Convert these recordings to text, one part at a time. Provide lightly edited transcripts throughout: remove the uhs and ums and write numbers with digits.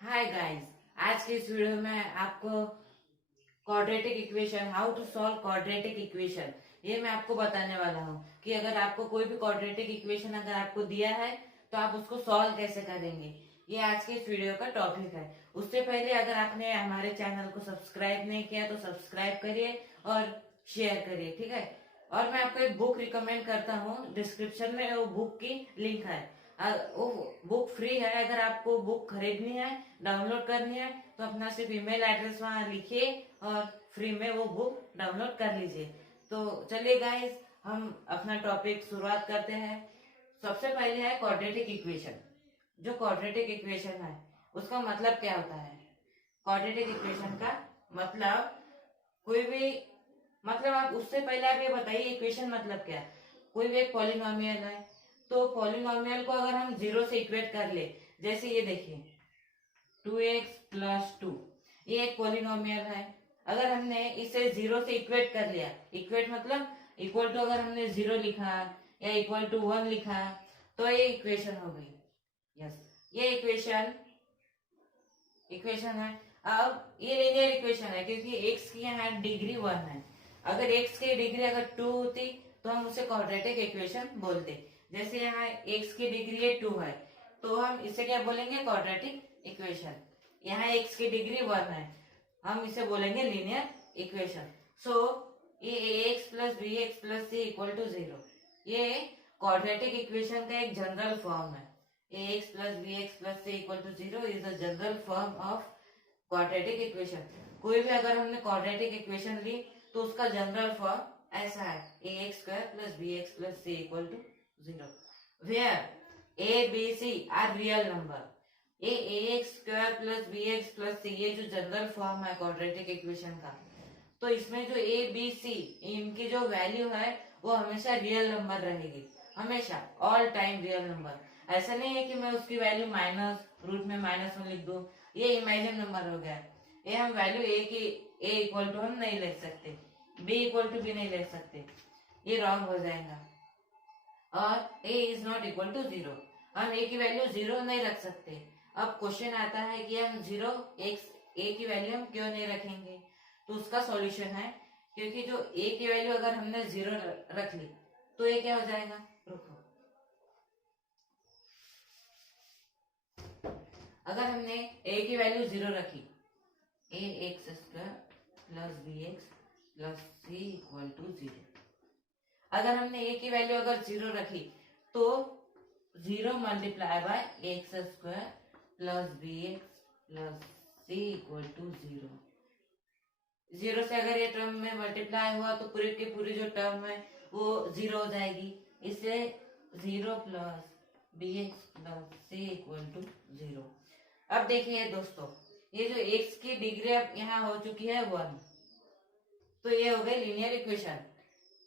Hi guys. आज के इस वीडियो में आपको quadratic equation, how to solve quadratic equation, ये मैं आपको बताने वाला हूँ कि अगर आपको कोई भी क्वाड्रेटिक इक्वेशन अगर आपको दिया है तो आप उसको सॉल्व कैसे करेंगे। ये आज के इस वीडियो का टॉपिक है। उससे पहले अगर आपने हमारे चैनल को सब्सक्राइब नहीं किया तो सब्सक्राइब करिए और शेयर करिए, ठीक है। और मैं आपको एक बुक रिकमेंड करता हूँ, डिस्क्रिप्शन में वो बुक की लिंक है। वो बुक फ्री है। अगर आपको बुक खरीदनी है, डाउनलोड करनी है तो अपना सिर्फ ईमेल एड्रेस वहां लिखिए और फ्री में वो बुक डाउनलोड कर लीजिए। तो चलिए गाइस, हम अपना टॉपिक शुरुआत करते हैं। सबसे पहले है क्वाड्रेटिक इक्वेशन। जो क्वाड्रेटिक इक्वेशन है उसका मतलब क्या होता है। क्वाड्रेटिक इक्वेशन का मतलब कोई भी, मतलब आप उससे पहले आप ये बताइए इक्वेशन मतलब क्या है। कोई भी एक पॉलिनोमियल है तो पॉलिनोमियल को अगर हम जीरो से इक्वेट कर ले, जैसे ये देखिए 2x+2, ये एक पॉलिनोमियल है। अगर हमने इसे जीरो से इक्वेट कर लिया, इक्वेट मतलब इक्वल टू, अगर हमने जीरो लिखा या इक्वल टू 1 लिखा तो ये इक्वेशन हो गई। यस, ये इक्वेशन इक्वेशन है। अब ये लीनियर इक्वेशन है क्योंकि एक्स की यहाँ डिग्री 1 है। अगर एक्स की डिग्री अगर 2 होती तो हम उसे क्वाड्रेटिक इक्वेशन बोलते। जैसे यहाँ एक्स की डिग्री 2 है तो हम इसे क्या बोलेंगे, क्वाड्रेटिक इक्वेशन। यहाँ एक्स की डिग्री 1 है, हम इसे बोलेंगे लीनियर इक्वेशन। सो ये x plus b x plus c equal to 0, ये क्वाड्रेटिक इक्वेशन का एक जनरल फॉर्म है। ax plus bx plus c equal to 0 is the general form of quadratic equation। कोई भी अगर हमने quadratic equation ली तो उसका जनरल फॉर्म ऐसा है, ax square plus bx plus c equal to 0 where a b c are real number। ये ax square plus bx plus c ये जो जनरल फॉर्म है क्वाड्रेटिक इक्वेशन का, तो इसमें जो a b c इनकी जो वैल्यू है वो हमेशा रियल नंबर रहेगी, हमेशा ऑल टाइम रियल नंबर। ऐसा नहीं है कि मैं उसकी वैल्यू माइनस रूट में -1 लिख दूं, ये इमेजिन नंबर हो गया। ये हम वैल्यू ए की ए इक्वल टू हम नहीं ले सकते, बी इक्वल टू भी नहीं ले सकते, ये रॉन्ग हो जाएगा। और ए इज नॉट इक्वल टू 0, हम ए की वैल्यू 0 नहीं रख सकते। अब क्वेश्चन आता है कि हम 0 एक्स ए की वैल्यू हम क्यों नहीं रखेंगे। तो उसका सॉल्यूशन है, क्योंकि जो ए की वैल्यू अगर हमने 0 रख ली तो ये क्या हो जाएगा, रुको, अगर हमने a की वैल्यू 0 रखी, ax² plus bx plus c equal to 0, अगर हमने a की वैल्यू अगर 0 रखी तो 0 multiply by x² plus bx plus c equal to 0। 0 से अगर ये टर्म में मल्टीप्लाई हुआ तो पूरी की पूरी जो टर्म है वो 0 हो जाएगी। इससे 0 plus bx plus c equal to 0। अब देखिए दोस्तों, ये जो x की डिग्री अब यहाँ हो चुकी है 1, तो ये हो गई लीनियर इक्वेशन।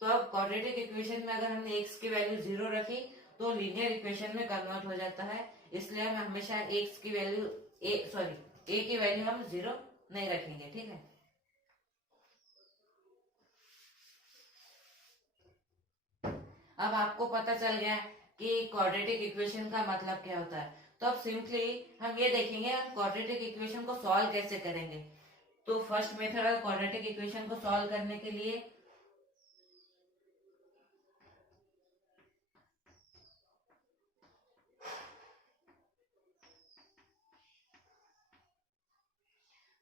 तो अब क्वाड्रेटिक इक्वेशन में अगर हमने x की वैल्यू 0 रखी तो लीनियर इक्वेशन में कन्वर्ट हो जाता है। इसलिए हम हमेशा x की वैल्यू a की वैल्यू हम 0 नहीं रखेंगे, ठीक है। अब आपको पता चल गया कि क्वाड्रेटिक इक्वेशन का मतलब क्या होता है। तो अब सिंपली हम ये देखेंगे हम क्वाड्रेटिक इक्वेशन को सॉल्व कैसे करेंगे। तो फर्स्ट मेथड है क्वाड्रेटिक इक्वेशन को सॉल्व करने के लिए,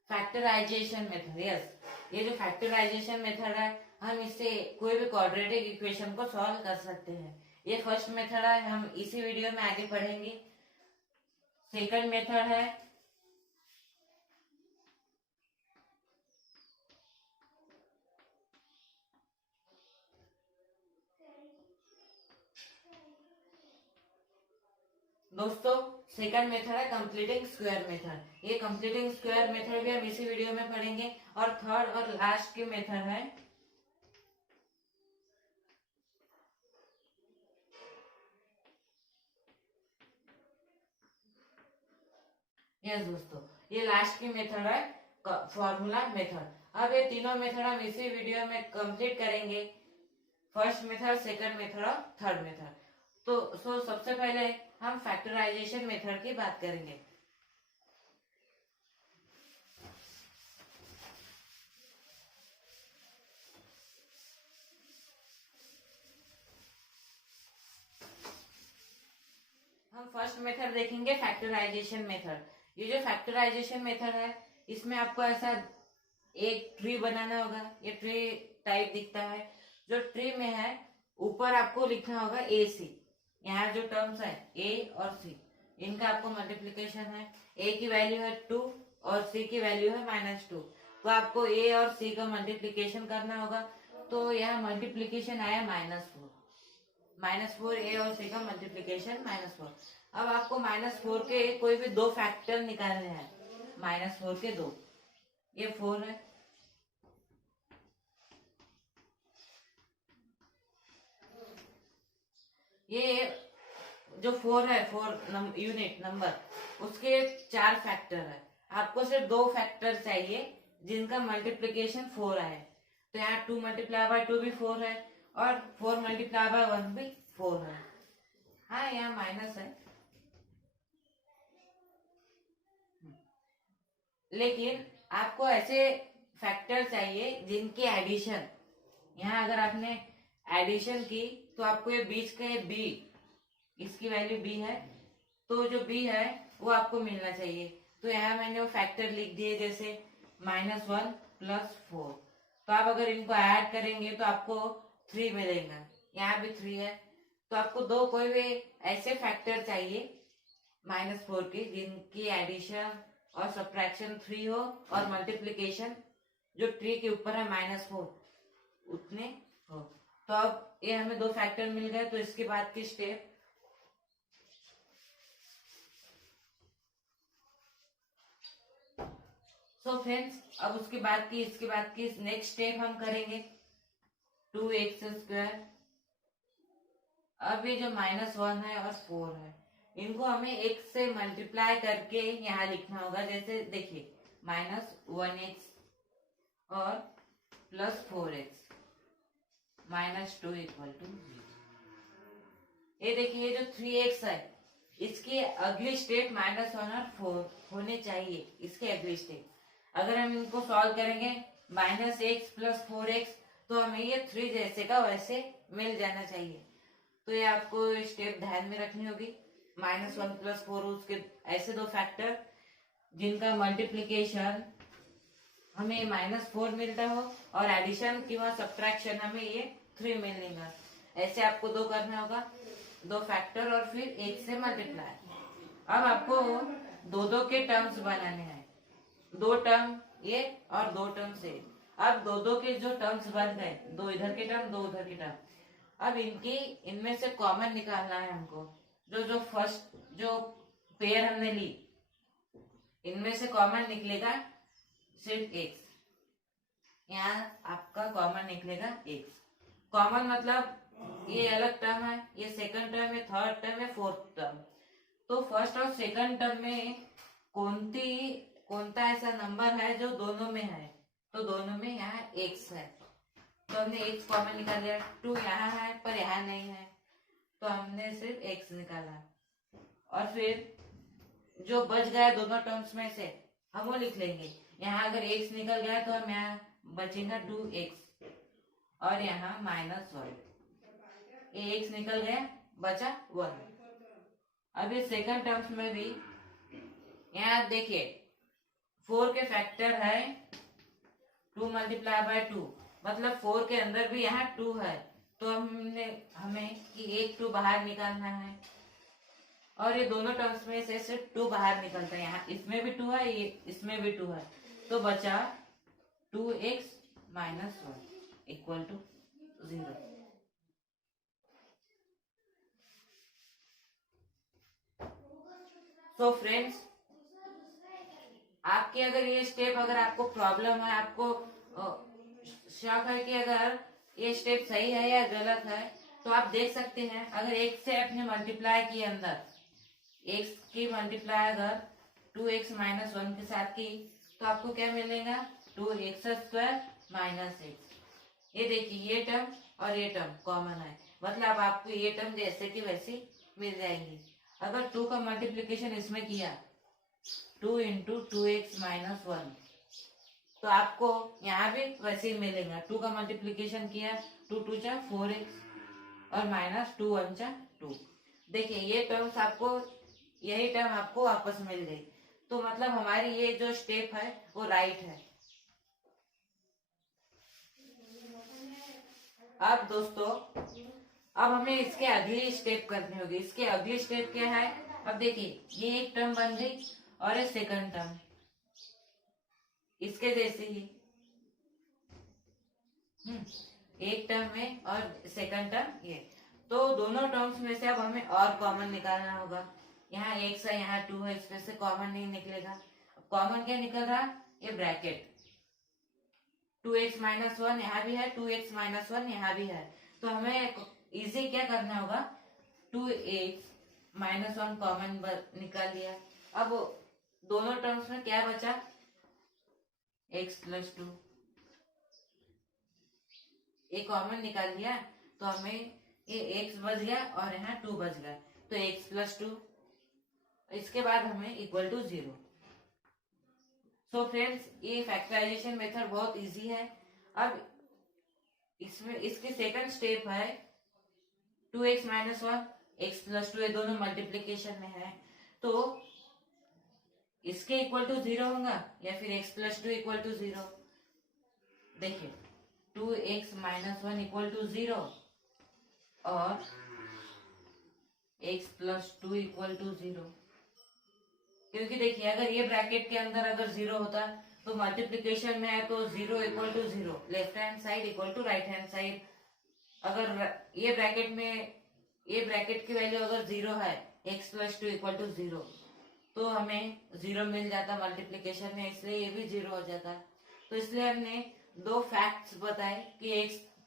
फैक्टराइजेशन मेथड। यस, ये जो फैक्टराइजेशन मेथड है, हम इससे कोई भी क्वाड्रेटिक इक्वेशन को सॉल्व कर सकते हैं। ये फर्स्ट मेथड है, हम इसी वीडियो में आगे पढ़ेंगे। सेकंड मेथड है दोस्तों, सेकंड मेथड है कंप्लीटिंग स्क्वायर मेथड। ये कंप्लीटिंग स्क्वायर मेथड भी हम इसी वीडियो में पढ़ेंगे। और थर्ड और लास्ट की मेथड है, यस दोस्तों, ये लास्ट की मेथड है फॉर्मूला मेथड। अब ये तीनों मेथड हम इसी वीडियो में कंप्लीट करेंगे, फर्स्ट मेथड, सेकंड मेथड और थर्ड मेथड। तो सबसे पहले हम फैक्टराइजेशन मेथड की बात करेंगे। हम फर्स्ट मेथड देखेंगे फैक्टराइजेशन मेथड। ये जो फैक्टराइजेशन मेथड है इसमें आपको ऐसा एक ट्री बनाना होगा। ये ट्री टाइप दिखता है। जो ट्री में है ऊपर आपको लिखना होगा ए सी। यहाँ जो टर्म्स है ए और सी, इनका आपको मल्टीप्लीकेशन है। ए की वैल्यू है 2 और सी की वैल्यू है -2। तो आपको ए और सी का मल्टीप्लीकेशन करना होगा। तो यहाँ मल्टीप्लीकेशन आया -4 ए और सी का मल्टीप्लीकेशन -4। अब आपको -4 के कोई भी दो फैक्टर निकालने हैं। -4 के दो, ये 4 है, ये जो 4 है 4 यूनिट नंबर, उसके 4 फैक्टर है। आपको सिर्फ दो फैक्टर चाहिए जिनका मल्टीप्लीकेशन 4 आए। तो यहाँ 2 × 2 भी 4 है और 4 × 1 भी 4 है। हाँ यहाँ माइनस है, लेकिन आपको ऐसे फैक्टर चाहिए जिनकी एडिशन, यहाँ अगर आपने एडिशन की तो आपको ये बीच का ये बी, इसकी वैल्यू बी है, तो जो बी है वो आपको मिलना चाहिए। तो यहाँ मैंने वो फैक्टर लिख दिए, जैसे -1 + 4। तो आप अगर इनको ऐड करेंगे तो आपको 3 मिलेगा। यहाँ भी 3 है। तो आपको दो कोई भी ऐसे फैक्टर चाहिए -4 के जिनकी एडिशन और सब्ट्रैक्शन 3 हो और मल्टीप्लीकेशन जो ट्री के ऊपर है -4 उतने हो। तो अब ये हमें दो फैक्टर मिल गए। तो इसके बाद की स्टेप, सो फ्रेंड्स अब इसके बाद की नेक्स्ट स्टेप हम करेंगे 2x²। अब ये जो -1 है और 4 है, इनको हमें x से मल्टीप्लाई करके यहाँ लिखना होगा। जैसे देखिए -1x और +4x -2 = 0। ये देखिए जो 3x है इसकी अगली स्टेप -1 और 4 होने चाहिए। इसके अगली स्टेप अगर हम इनको सॉल्व करेंगे -x + 4x तो हमें ये 3 जैसे का वैसे मिल जाना चाहिए। तो ये आपको स्टेप ध्यान में रखनी होगी। -1 + 4 उसके ऐसे दो फैक्टर जिनका मल्टीप्लीकेशन हमें -4 मिलता हो और एडिशन की सब्ट्रैक्शन हमें ये 3 मिलेगा। ऐसे आपको दो करना होगा, दो फैक्टर और फिर एक से मल्टीप्लाई। अब आपको दो के टर्म्स बनाने हैं, दो टर्म ये और दो टर्म से। अब दो के जो टर्म्स बन गए, दो इधर के टर्म दो उधर के टर्म, अब इनमें से कॉमन निकालना है हमको। जो फर्स्ट जो पेयर हमने ली इनमें से कॉमन निकलेगा सिर्फ x। यहाँ आपका कॉमन निकलेगा x। कॉमन मतलब ये अलग टर्म है, ये सेकंड टर्म है, थर्ड टर्म है, फोर्थ टर्म। तो फर्स्ट और सेकंड टर्म में कौनता ऐसा नंबर है जो दोनों में है, तो दोनों में यहाँ x है। तो हमने x कॉमन निकाल लिया। 2 यहाँ है पर यहाँ नहीं है, तो हमने सिर्फ x निकाला। और फिर जो बच गया दोनों टर्म्स में से हम वो लिख लेंगे। यहाँ अगर x निकल गया तो हम यहाँ बचेगा 2x और यहाँ -1। ये x निकल गया, बचा 1। अब ये सेकंड टर्म्स में भी यहाँ देखिए 4 के फैक्टर है 2 × 2, मतलब 4 के अंदर भी यहाँ 2 है। तो हमें कि एक 2 बाहर निकालना है और ये दोनों टर्म्स में से सिर्फ 2 बाहर निकलता है। यहाँ इसमें भी 2 है, ये इसमें भी 2 है, तो बचा 2x - 1 = 0। तो फ्रेंड्स आपके अगर ये स्टेप अगर आपको प्रॉब्लम है, आपको शक है कि अगर ये स्टेप सही है या गलत है, तो आप देख सकते हैं। अगर एक से आपने मल्टीप्लाई की अंदर x की मल्टीप्लाई अगर 2x - 1 के साथ की तो आपको क्या मिलेगा 2x² - x। ये देखिए ये टर्म और ये टर्म कॉमन है, मतलब आपको ये टर्म जैसे की वैसी मिल जाएगी। अगर 2 का मल्टीप्लीकेशन इसमें किया 2 × 2x - 1 तो आपको यहाँ भी वैसे ही मिलेगा। 2 का मल्टीप्लीकेशन किया 2 × 2 = 4x और -2 × 1 = 2। देखिए ये टर्म्स आपको, यही टर्म आपको वापस मिल गई, तो मतलब हमारी ये जो स्टेप है वो राइट है। अब दोस्तों, अब हमें इसके अगली स्टेप करनी होगी। इसके अगली स्टेप क्या है? अब देखिए ये एक टर्म बन गई और एक सेकंड टर्म इसके जैसे ही, एक टर्म में और सेकंड टर्म ये, तो दोनों टर्म्स में से अब हमें और कॉमन निकालना होगा। यहाँ एक्स है, यहाँ 2 है, इसमें से कॉमन नहीं निकलेगा। कॉमन क्या निकल रहा? ये ब्रैकेट 2x-1 यहाँ भी है, 2x-1 यहाँ भी है, तो हमें इजी क्या करना होगा? 2x-1 कॉमन निकाल लिया। अब दोनों टर्म्स में क्या बचा? x+2, ये कॉमन निकाल लिया, तो हमें ये x बच गया और यहाँ 2 बच गया, तो x+2, इसके बाद हमें इक्वल टू 0। सो फ्रेंड्स, ये फैक्टराइजेशन मेथड बहुत इजी है। अब इसमें इसकी सेकंड स्टेप है 2x-1, x+2, ये दोनों मल्टीप्लीकेशन में है, तो इसके इक्वल टू 0 होगा या फिर x+2 इक्वल टू 0। देखिए 2x-1 इक्वल टू 0 और x+2 इक्वल टू 0, क्योंकि देखिए अगर ये ब्रैकेट के अंदर अगर 0 होता तो मल्टीप्लीकेशन में है, तो 0 equal to 0, left hand side equal to right hand side. अगर ये ब्रैकेट में, ये ब्रैकेट की वैल्यू अगर 0 है, x+2 इक्वल टू 0, तो हमें 0 मिल जाता मल्टीप्लीकेशन में, इसलिए ये भी 0 हो जाता। तो इसलिए हमने दो फैक्ट्स बताए कि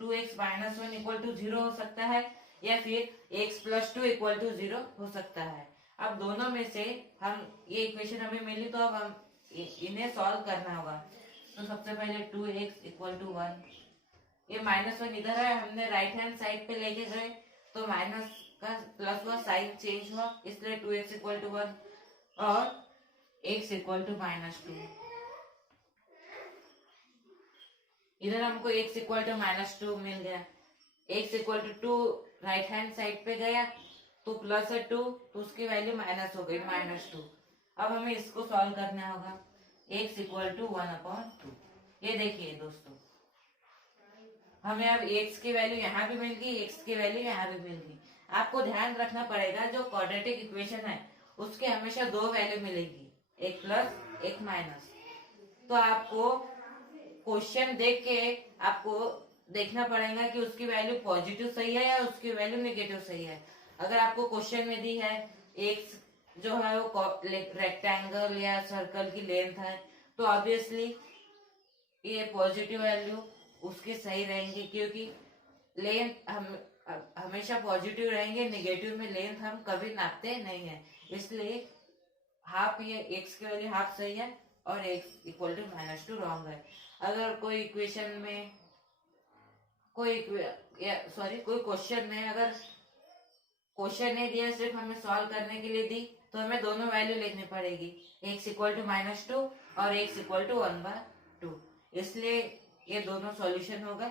2x-1 इक्वल टू 0 हो सकता है या फिर x+2 इक्वल टू 0 हो सकता है। अब दोनों में से हम, ये इक्वेशन हमें मिली, तो अब हम इन्हें सॉल्व करना होगा। तो सबसे पहले 2x इक्वल टू 1, ये -1 इधर है, हमने राइट हैंड साइड पे लेके गए, तो माइनस का प्लस हुआ, साइन चेंज हुआ, इसलिए 2x इक्वल टू 1 और x इक्वल टू -2। इधर हमको x इक्वल टू -2 मिल गया, x equal to 2 right hand side पे गया, तो प्लस है 2, तो उसकी वैल्यू माइनस हो गई, -2। अब हमें इसको सॉल्व करना होगा, x इक्वल टू 1/2। ये देखिए दोस्तों, हमें अब x की वैल्यू यहाँ भी मिल गई, x की वैल्यू यहाँ भी मिल गई। आपको ध्यान रखना पड़ेगा, जो क्वाड्रेटिक इक्वेशन है उसके हमेशा दो वैल्यू मिलेगी, एक प्लस एक माइनस। तो आपको क्वेश्चन देख के आपको देखना पड़ेगा कि उसकी वैल्यू पॉजिटिव सही है या उसकी वैल्यू नेगेटिव सही है। अगर आपको क्वेश्चन में दी है एक्स जो है वो रेक्टेंगल या सर्कल की लेंथ है, तो ऑब्वियसली ये पॉजिटिव वैल्यू उसकी सही रहेंगी, क्योंकि लेंथ हम हमेशा पॉजिटिव रहेंगे, नेगेटिव में लेंथ हम कभी नापते नहीं है, इसलिए हाफ, ये एक्स की वैल्यू हाफ सही है और एक्स इक्वल टू -2 रॉन्ग है। अगर कोई इक्वेशन में कोई क्वेश्चन में अगर क्वेश्चन नहीं दिया, सिर्फ हमें सॉल्व करने के लिए दी, तो हमें दोनों वैल्यू लिखनी पड़ेगी, x इक्वल टू -2 और x इक्वल टू 1/2। इसलिए ये दोनों सॉल्यूशन हो गए।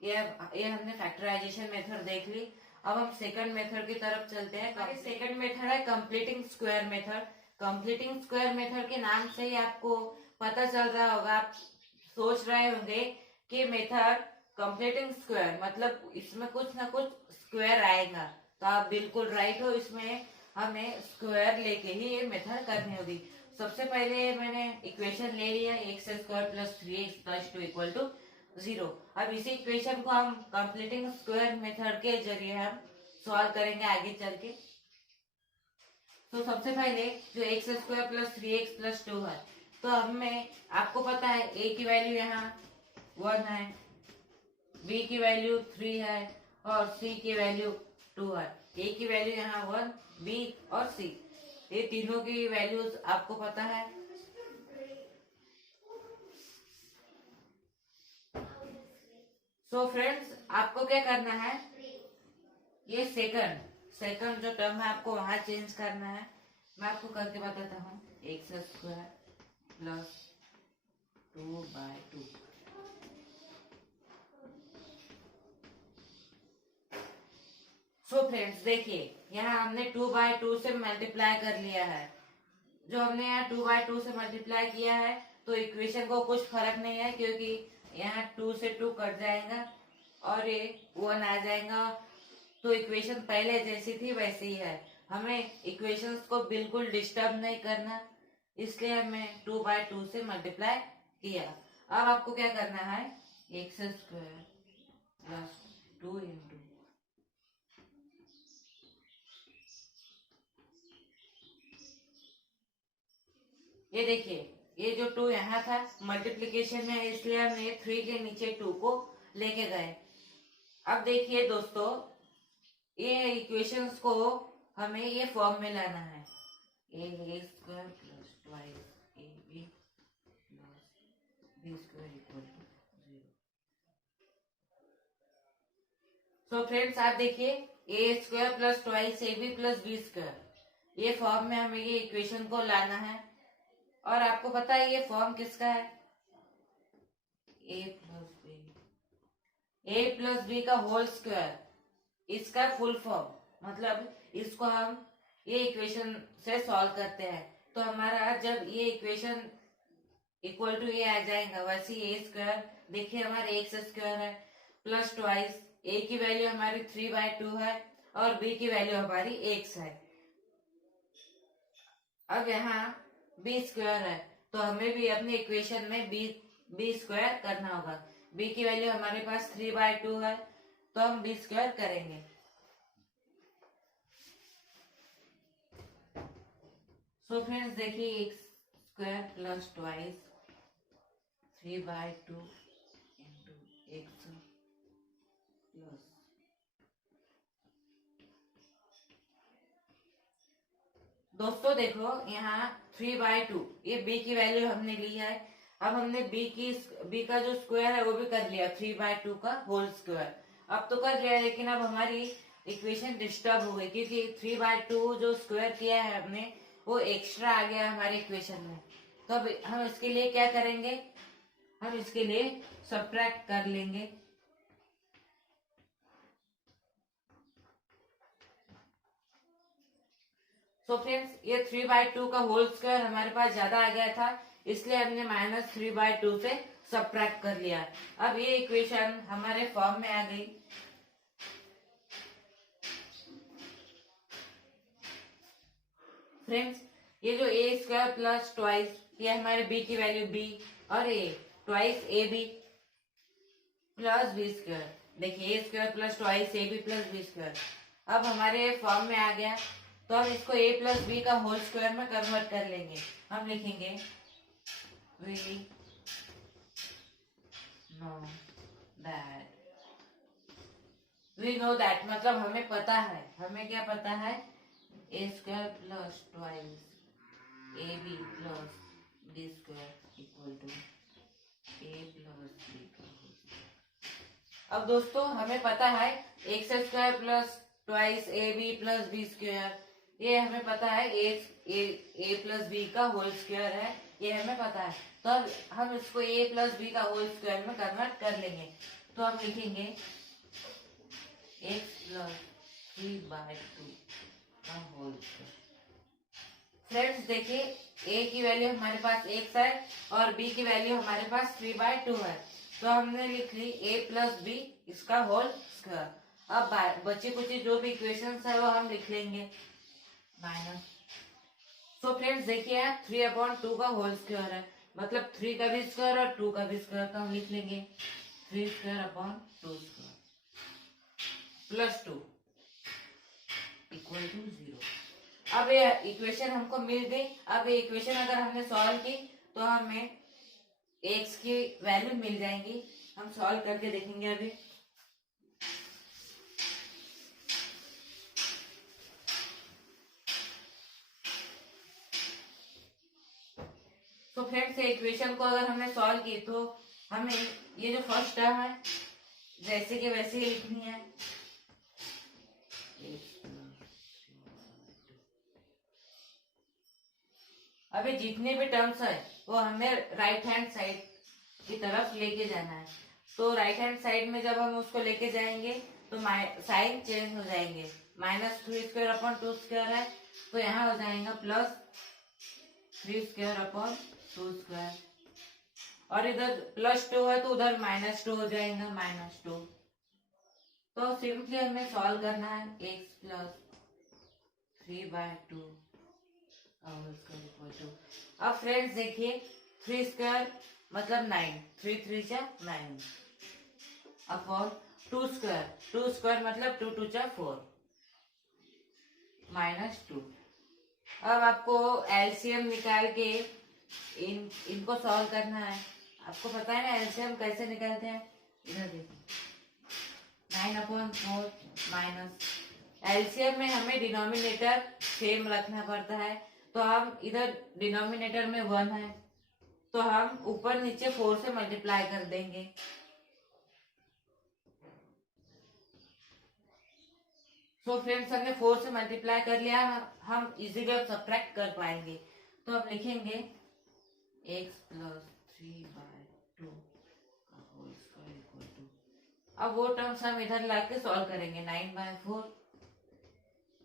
ये हमने फैक्टराइजेशन मेथड देख ली। अब हम सेकंड मेथड की तरफ चलते हैं। सेकंड मेथड है completing square method. Completing square method के नाम से ही आपको पता चल रहा होगा, आप सोच रहे होंगे कि मेथड कंप्लीटिंग स्क्वायर मतलब इसमें कुछ ना कुछ स्क्वायर आएगा, तो आप बिल्कुल राइट हो, इसमें हमें स्क्वायर लेके ही ये मेथड करनी होगी। सबसे पहले मैंने इक्वेशन ले लिया, x² + 3x + 2 इक्वल टू 0। अब इसी इक्वेशन को हम कंप्लीटिंग स्क्वायर मेथड के जरिए हम सॉल्व करेंगे आगे चल के। तो सबसे पहले जो x² + 3x + 2 है, तो हमें, आपको पता है a की वैल्यू यहाँ 1 है, b की वैल्यू 3 है और c की वैल्यू 2 है। a की वैल्यू यहाँ 1, b और c, ये तीनों की वैल्यूज आपको पता है। सो फ्रेंड्स, आपको क्या करना है, ये सेकंड जो टर्म है आपको वहां चेंज करना है। मैं आपको करके बताता हूँ, x² + 2/2। सो फ्रेंड्स देखिए, यहाँ हमने 2/2 से मल्टीप्लाई कर लिया है। जो हमने यहाँ 2/2 से मल्टीप्लाई किया है तो इक्वेशन को कुछ फर्क नहीं है, क्योंकि यहाँ 2 से 2 कट जाएगा और ये 1 आ जाएगा। तो इक्वेशन पहले जैसी थी वैसे ही है। हमें इक्वेशंस को बिल्कुल डिस्टर्ब नहीं करना, इसलिए हमने 2/2 से मल्टीप्लाई किया। अब आपको क्या करना है, x² प्लस 2 इंटू ये देखिए, ये जो 2 यहाँ था मल्टीप्लीकेशन में, इसलिए हमने 3 के नीचे 2 को लेके गए। अब देखिए दोस्तों, ये इक्वेशंस को हमें ये फॉर्म में लाना है, a² plus 2ab plus b² equal to 0। So friends आप देखिए, a² plus 2ab plus b², ये फॉर्म में हमें ये इक्वेशन को लाना है। और आपको पता है ये फॉर्म किसका है, a प्लस बी का होल स्क्वायर, इसका फुल फॉर्म। मतलब इसको हम ये इक्वेशन से सॉल्व करते हैं तो हमारा जब ये इक्वेशन इक्वल टू ये आ जाएगा, वैसे a², देखिए हमारे x² है प्लस ट्वाइस a की वैल्यू हमारी 3/2 है और b की वैल्यू हमारी x है। अब यहाँ b² है तो हमें भी अपने इक्वेशन में b² करना होगा। b की वैल्यू हमारे पास 3/2 है तो हम b² करेंगे। सो फ्रेंड्स देखिए, x² plus twice 3/2 into x plus, दोस्तों देखो यहाँ 3/2, ये b की वैल्यू हमने ली है। अब हमने b का जो स्क्वायर है वो भी कर लिया, 3/2 का होल स्क्वायर अब तो कर लिया, लेकिन अब हमारी इक्वेशन डिस्टर्ब हो गई क्योंकि 3/2 जो स्क्वायर किया है हमने वो एक्स्ट्रा आ गया हमारे इक्वेशन में। तो अब हम इसके लिए क्या करेंगे, हम इसके लिए सब्ट्रैक्ट कर लेंगे। तो फ्रेंड्स ये 3/2 का होल स्क्वायर हमारे पास ज्यादा आ गया था, इसलिए हमने -3/2 से सब्ट्रैक्ट कर लिया। अब ये इक्वेशन हमारे फॉर्म में आ गई। फ्रेंड्स ये जो a² प्लस ट्वाइस, ये हमारे b की वैल्यू b और a twice ab plus b², देखिए a² plus twice ab plus b²। अब हमारे फॉर्म में आ गया तो हम इसको a प्लस बी का होल स्क्वायर में कन्वर्ट कर लेंगे। हम लिखेंगे वी नो दैट, मतलब हमें पता है, हमें क्या पता है, a² plus twice ab plus b² equal to a plus b। अब दोस्तों हमें पता है x² plus twice ab plus b², ये हमें पता है a प्लस बी का होल स्क्वायर है, ये हमें पता है। तो अब हम इसको a प्लस बी का होल स्क्वायर में कन्वर्ट कर लेंगे। तो हम लिखेंगे x प्लस 3/2 का होल स्क्वायर। फ्रेंड्स देखिए, a की वैल्यू हमारे पास x है और b की वैल्यू हमारे पास 3/2 है, तो हमने लिख ली a प्लस बी इसका होल स्क्वायर। अब बची कुची जो भी इक्वेशंस है वो हम लिख लेंगे माइनस। सो फ्रेंड्स देखिए 3/2 का होल स्क्वायर है, मतलब 3 का भी स्क्वायर और 2 का भी स्क्वायर, तो हम लिख लेंगे 3/2 प्लस 2 इक्वल टू 0। अब ये इक्वेशन हमको मिल गई। अब ये इक्वेशन अगर हमने सॉल्व की तो हमें x की वैल्यू मिल जाएंगी। हम सॉल्व करके देखेंगे अभी। तो फ्रेंड्स इक्वेशन को अगर हमने सॉल्व की तो हमें ये जो फर्स्ट टर्म है जैसे कि वैसे ही लिखनी है। अभी जितने भी टर्म्स है वो हमें राइट हैंड साइड की तरफ लेके जाना है। तो राइट हैंड साइड में जब हम उसको लेके जाएंगे तो साइन चेंज हो जाएंगे। माइनस 3 स्क्वायर अपॉन 2 स्क्वायर है, तो यहाँ हो जाएगा प्लस 3 स्क्वायर अपॉन 2 स्क्वायर, और इधर प्लस 2 है तो उधर -2 हो जाएगा, -2। तो सिंपली हमें सॉल्व करना है x प्लस 3/2 अब फ्रेंड्स देखिए 3 स्क्वायर मतलब 9, 3 3 जा 9 अपॉन 2 स्क्वायर मतलब 2 2 जा 4 -2। अब आपको एलसीएम निकाल के इनको सॉल्व करना है। आपको पता है ना एलसीएम कैसे निकालते हैं, इधर देखिए 9/4 माइनस, एलसीएम में हमें डिनोमिनेटर सेम रखना पड़ता है, तो हम इधर डिनोमिनेटर में 1 है तो हम ऊपर नीचे 4 से मल्टीप्लाई कर देंगे। तो फ्रेंड्स हमने 4 से मल्टीप्लाई कर लिया, हम इजीली अब सब्ट्रैक्ट कर पाएंगे। तो अब लिखेंगे x plus 3/2 whole square equal to, अब वो टर्म्स हम इधर लाके सॉल्व करेंगे, 9/4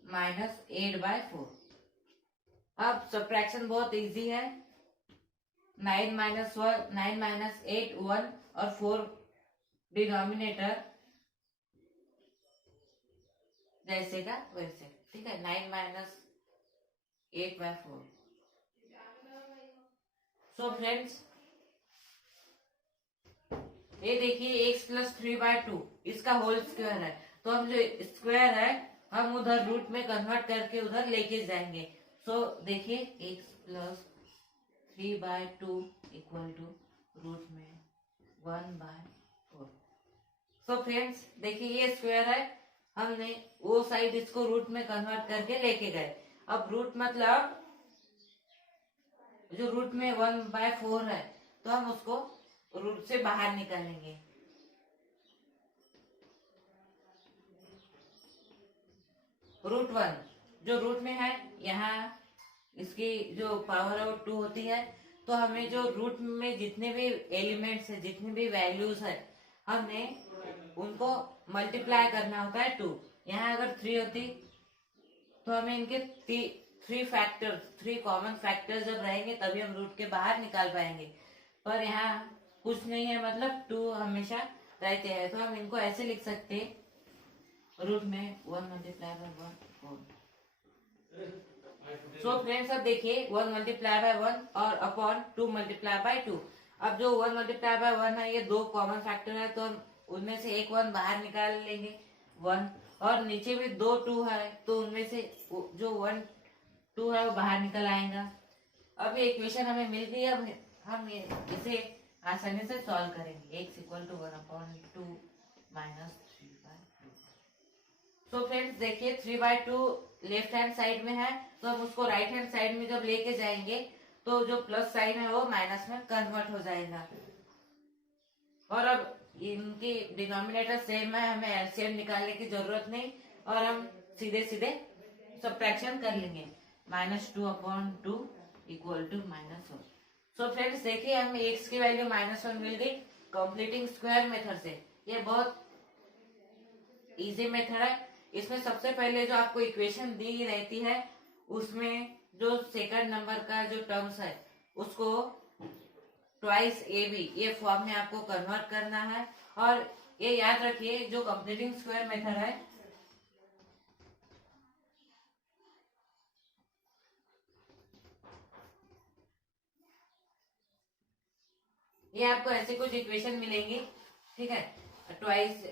माइनस 8/4। अब सब्ट्रैक्शन बहुत इजी है, 9 माइनस 8 1 और 4 डिनोमिनेटर जैसे का वैसे, ठीक है। 9 माइनस 8/4। सो फ्रेंड्स ये देखिए x प्लस 3/2 इसका होल स्क्वायर है, तो हम जो स्क्वायर है हम उधर रूट में कन्वर्ट करके उधर लेके जाएंगे। सो देखिए x plus 3/2 equal to root में 1/4। सो फ्रेंड्स देखिए ये स्क्वायर है, हमने वो साइड इसको रूट में कन्वर्ट करके लेके गए। अब रूट मतलब जो रूट में 1/4 है तो हम उसको रूट से बाहर निकालेंगे। रूट 1 जो रूट में है, यहाँ इसकी जो पावर है वो 2 होती है, तो हमें जो रूट में जितने भी एलिमेंट्स है, जितने भी वैल्यूज है, हमने उनको मल्टीप्लाई करना होता है 2। यहाँ अगर 3 होती तो हमें इनके 3 कॉमन फैक्टर्स जब रहेंगे तभी हम रूट के बाहर निकाल पाएंगे, पर यहाँ कुछ नहीं है, मतलब 2 हमेशा रहते हैं, तो हम इनको ऐसे लिख सकते हैं रूट में 1 मल्टीप्लाई बाय 1 4। सो फ्रेंड्स अब देखिए 1 मल्टीप्लाई बाय 1 और अपॉन 2 मल्टीप्लाई बाय 2। अब जो 1 मल्टीप्लाई बाय 1 है ये 2 कॉमन फैक्टर है, तो हम उनमें से एक 1 बाहर निकाल लेंगे 1, और नीचे भी 2 2 है तो उनमें से जो 1 2 है वो बाहर निकल आएगा। अब ये इक्वेशन हमें मिल गई, अब हम इसे आसानी से सॉल्व करेंगे। x equal to 1/2 minus 3/2। तो फ्रेंड्स देखिए 3/2 लेफ्ट हैंड साइड में है, तो हम उसको राइट हैंड साइड में जब लेके जाएंगे तो जो प्लस साइन है वो माइनस में कन्वर्ट हो जाएगा। और अब इनकी डिनोमिनेटर सेम है, हमें एलसीएम निकालने की जरूरत नहीं, और हम सीधे सीधे सब्ट्रैक्शन कर लेंगे। -2/2 इक्वल टू -1। सो फ्रेंड्स देखिए हमें x की वैल्यू -1 मिल गई कंप्लीटिंग स्क्वायर मेथड से। ये बहुत इजी मेथड है। इसमें सबसे पहले जो आपको इक्वेशन दी रहती है उसमें जो सेकंड नंबर का जो टर्म्स है उसको ट्वाइस ए बी ये फॉर्म में आपको कन्वर्ट करना है। और ये याद रखिए जो कंप्लीटिंग स्क्वायर मेथड है ये आपको ऐसे कुछ इक्वेशन मिलेंगी, ठीक है। Twice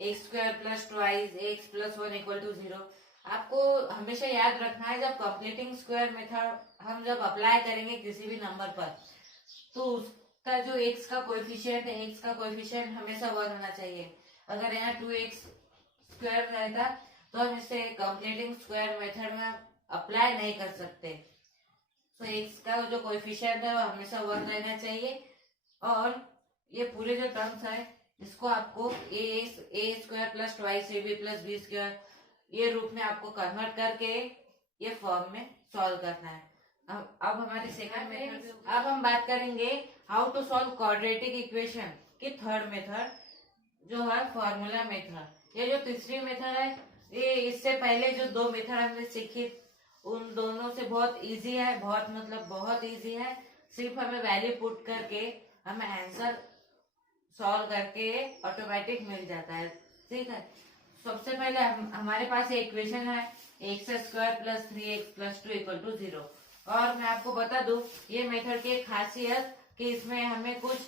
x square plus twice x plus 1 equal to 0। आपको हमेशा याद रखना है जब कंप्लीटिंग स्क्वायर मेथड हम जब अप्लाई करेंगे किसी भी नंबर पर, तो उसका जो x का कोएफिशिएंट है, x का कोएफिशिएंट हमेशा 1 होना चाहिए। अगर यहाँ 2x स्क्वायर रहता तो हम इसे कंप्लीटिंग स्क्वायर मेथड में अप्लाई नहीं कर सकते। तो x का जो कोएफिशिएंट है वो हमेशा 1 रहना चाहिए। और ये पूरे जो टर्म्स है इसको आपको a square plus twice a b plus b square ये रूप में आपको कन्वर्ट करके ये फॉर्म में सॉल्व करना है। अब हमारी सेकंड मेथड, अब हम बात करेंगे how to solve quadratic equation की थर्ड मेथड जो है फॉर्मूला मेथड। ये जो तीसरी मेथड है, ये इससे पहले जो दो मेथड हमने सीखी उन दोनों से बहुत इजी है, बहुत मतलब बहुत इजी है। सिर्फ हमें वैल्यू पुट करके हमें आंसर सॉल्व करके ऑटोमेटिक मिल जाता है। ठीक है, सबसे पहले हमारे पास ये इक्वेशन है x square plus 3x plus 2 equal to 0। और मैं आपको बता दूं ये मेथड की एक खासियत कि इसमें हमें कुछ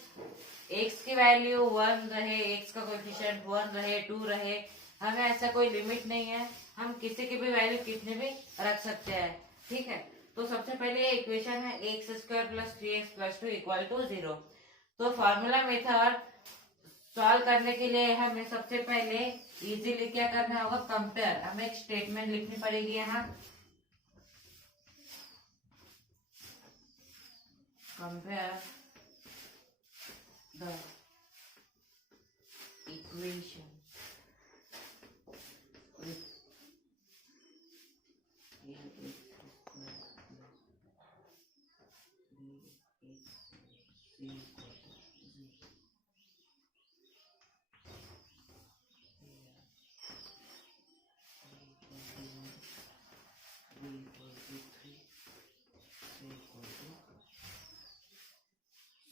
x की वैल्यू 1 रहे, x का कोएफिशिएंट 1 रहे, 2 रहे, हमें ऐसा कोई लिमिट नहीं है, हम किसी की भी वैल्यू कितने भी रख सकते हैं। ठीक है, तो सबसे पहले ये इक्वेशन है x square plus 3x plus 2 equal to 0। तो फॉर्मूला मेथड सॉल्व करने के लिए हमें सबसे पहले इजीली क्या करना होगा, कंपेयर। हमें एक स्टेटमेंट लिखनी पड़ेगी यहाँ, कंपेयर द इक्वेशन विथ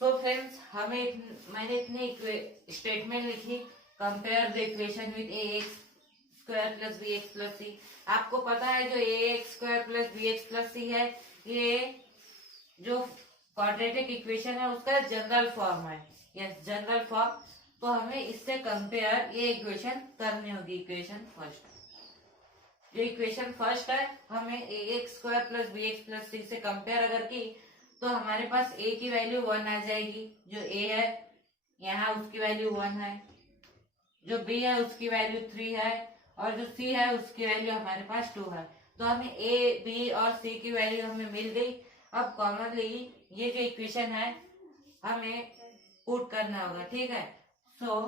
तो फ्रेंड्स मैंने इतनी स्टेटमेंट लिखी, compare the equation with a x square plus b x plus c. आपको पता है जो a x square plus b x plus c है, ये जो क्वाड्रेटिक इक्वेशन है उसका जनरल फॉर्म है, यस जनरल फॉर्म। तो हमें इससे कंपेयर ये इक्वेशन करनी होगी। इक्वेशन फर्स्ट, जो इक्वेशन फर्स्ट है, हमें a x square plus b x plus सी से कंपेयर अगर की तो हमारे पास a की वैल्यू 1 आ जाएगी। जो a है यहाँ उसकी वैल्यू 1 है, जो b है उसकी वैल्यू 3 है, और जो c है उसकी वैल्यू हमारे पास 2 है। तो हमें a, b और c की वैल्यू हमें मिल गई। अब कॉमनली ये जो इक्वेशन है हमें पुट करना होगा। ठीक है, so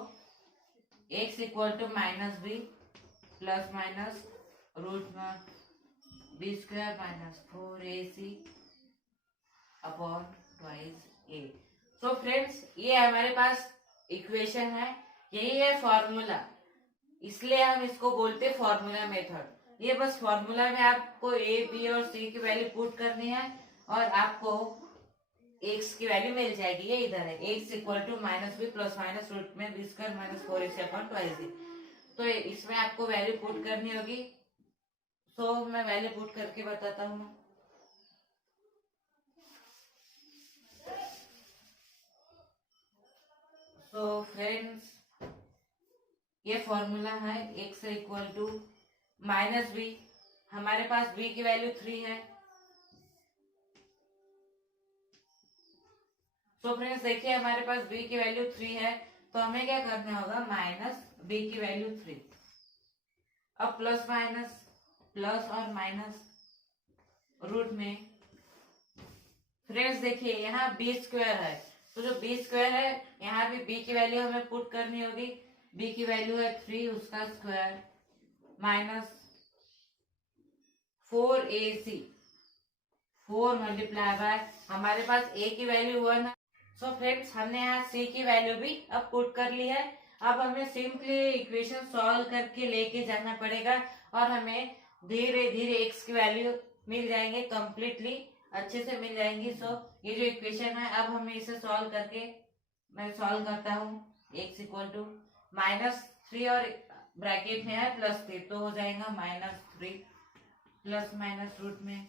x equal to minus b plus minus root में b square minus 4ac upon twice a. तो फ्रेंड्स ये हमारे पास इक्वेशन है, यही है फॉर्मूला, इसलिए हम इसको बोलते फॉर्मूला मेथड। ये बस फॉर्मूला में आपको ए, बी और सी की वैल्यू पुट करनी है और आपको एक्स की वैल्यू मिल जाएगी। ये इधर है x equal to minus b plus minus root में b square minus 4ac upon twice a. तो इसमें आपको वैल्यू पुट करनी होगी। तो मैं वैल्यू पुट करके बताता हूँ। तो फ्रेंड्स ये फॉर्मूला है x equal to minus b, हमारे पास b की वैल्यू 3 है। तो फ्रेंड्स देखिए हमारे पास b की वैल्यू 3 है, तो हमें क्या करना होगा, माइनस b की वैल्यू 3। अब प्लस माइनस, प्लस और माइनस रूट में, फ्रेंड्स देखिए यहाँ b स्क्वायर है, तो जो b स्क्वायर है यहाँ भी b की वैल्यू हमें पुट करनी होगी। b की वैल्यू है 3, उसका square minus 4ac, 4 multiply by हमारे पास a की वैल्यू 1 है। सो फ्रेंड्स हमने यहाँ c की वैल्यू भी अब पुट कर ली है। अब हमें सिंपली इक्वेशन सॉल्व करके लेके जाना पड़ेगा और हमें धीरे धीरे x की वैल्यू मिल जाएंगे, कंप्लीटली अच्छे से मिल जाएंगी। सो ये जो इक्वेशन है अब हमें इसे सॉल्व करके, मैं सॉल्व करता हूँ। x इक्वल टू माइनस 3 और ब्रैकेट में है प्लस 3, तो हो जाएगा माइनस 3 प्लस माइनस रूट में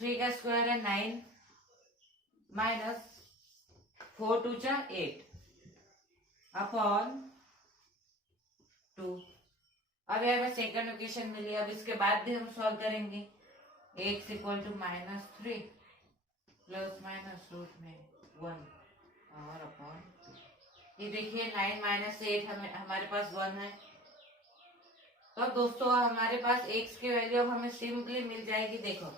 3 का स्क्वायर है 9 माइनस 4 2 जा 8 अपॉन 2। अब ये हमें सेकंड इक्वेशन मिली। अब इसके बाद भी हम सॉल्व करेंगे। x equal to minus 3 plus minus root में 1 और अपॉन 2। ये देखिए 9 माइनस 8 हमारे पास 1 है। तो दोस्तों हमारे पास x की वैल्यू अब हमें सिंपली मिल जाएगी। देखो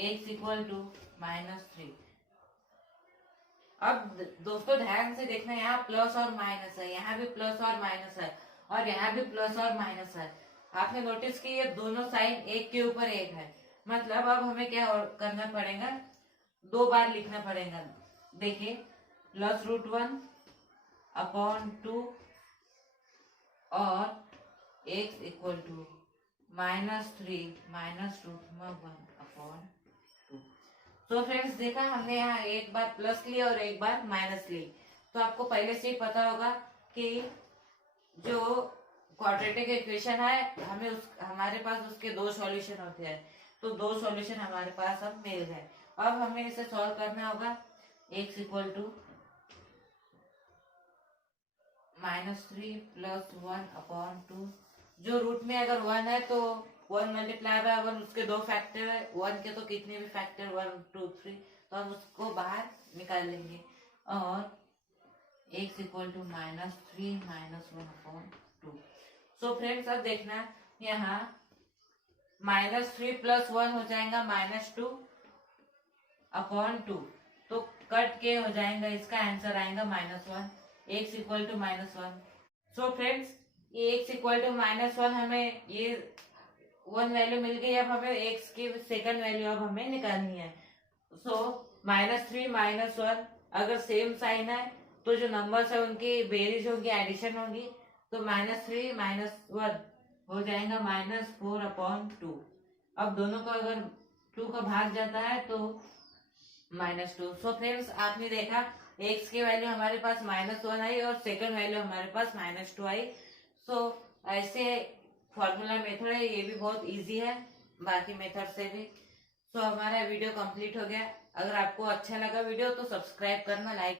x इक्वल टू माइनस 3। अब दोस्तों ध्यान से देखना, यहाँ प्लस और माइनस है, यहाँ भी प्लस और माइनस है, और यहाँ भी प्लस और माइनस है। आपने नोटिस की ये दोनों साइन एक के ऊपर एक है, मतलब अब हमें क्या करना पड़ेगा, 2 बार लिखना पड़ेगा। देखिए प्लस रूट 1 अपॉन 2 और x इक्वल टू -3 माइनस √1/2। तो फ्रेंड्स देखा हमने यहाँ एक बार प्लस ली और एक बार माइनस ली। तो आपको पहले से ही पता होगा कि जो क्वाड्रेटिक इक्वेशन है हमारे पास उसके दो सॉल्यूशन होते हैं। तो दो सॉल्यूशन हमारे पास अब मिल गए। अब हमें इसे सॉल्व करना होगा। x equal to -3 + 1/2। जो रूट में अगर 1 है तो 1 मल्टीप्लाई बाय 1, उसके दो फैक्टर है। 1 के तो कितने भी फैक्टर 1 2 3, तो हम उसको बाहर निकाल लेंगे। और x equal to -3 - 1/2। So friends अब देखना यहाँ -3 + 1 हो जाएगा -2/2। तो कट के हो जाएगा, इसका आंसर आएगा -1। x equal to -1। So friends ये x इक्वल टू -1 हमें ये 1 वैल्यू मिल गई। अब हमें x की सेकंड वैल्यू अब हमें निकालनी है। सो -3 - 1 अगर सेम साइन है तो जो नंबर्स है उनकी बेरीज होगी, एडिशन होगी। तो -3 - 1 हो जाएगा -4/2। अब दोनों को अगर 2 का भाग जाता है तो -2। सो फ्रेंड्स आपने देखा x की वैल्यू हमारे पास -1 आई और सेकंड वैल्यू हमारे पास -2 आई। सो ऐसे फॉर्मूला मेथड है, ये भी बहुत इजी है बाकी मेथड से भी। सो हमारा वीडियो कंप्लीट हो गया। अगर आपको अच्छा लगा वीडियो तो सब्सक्राइब करना, लाइक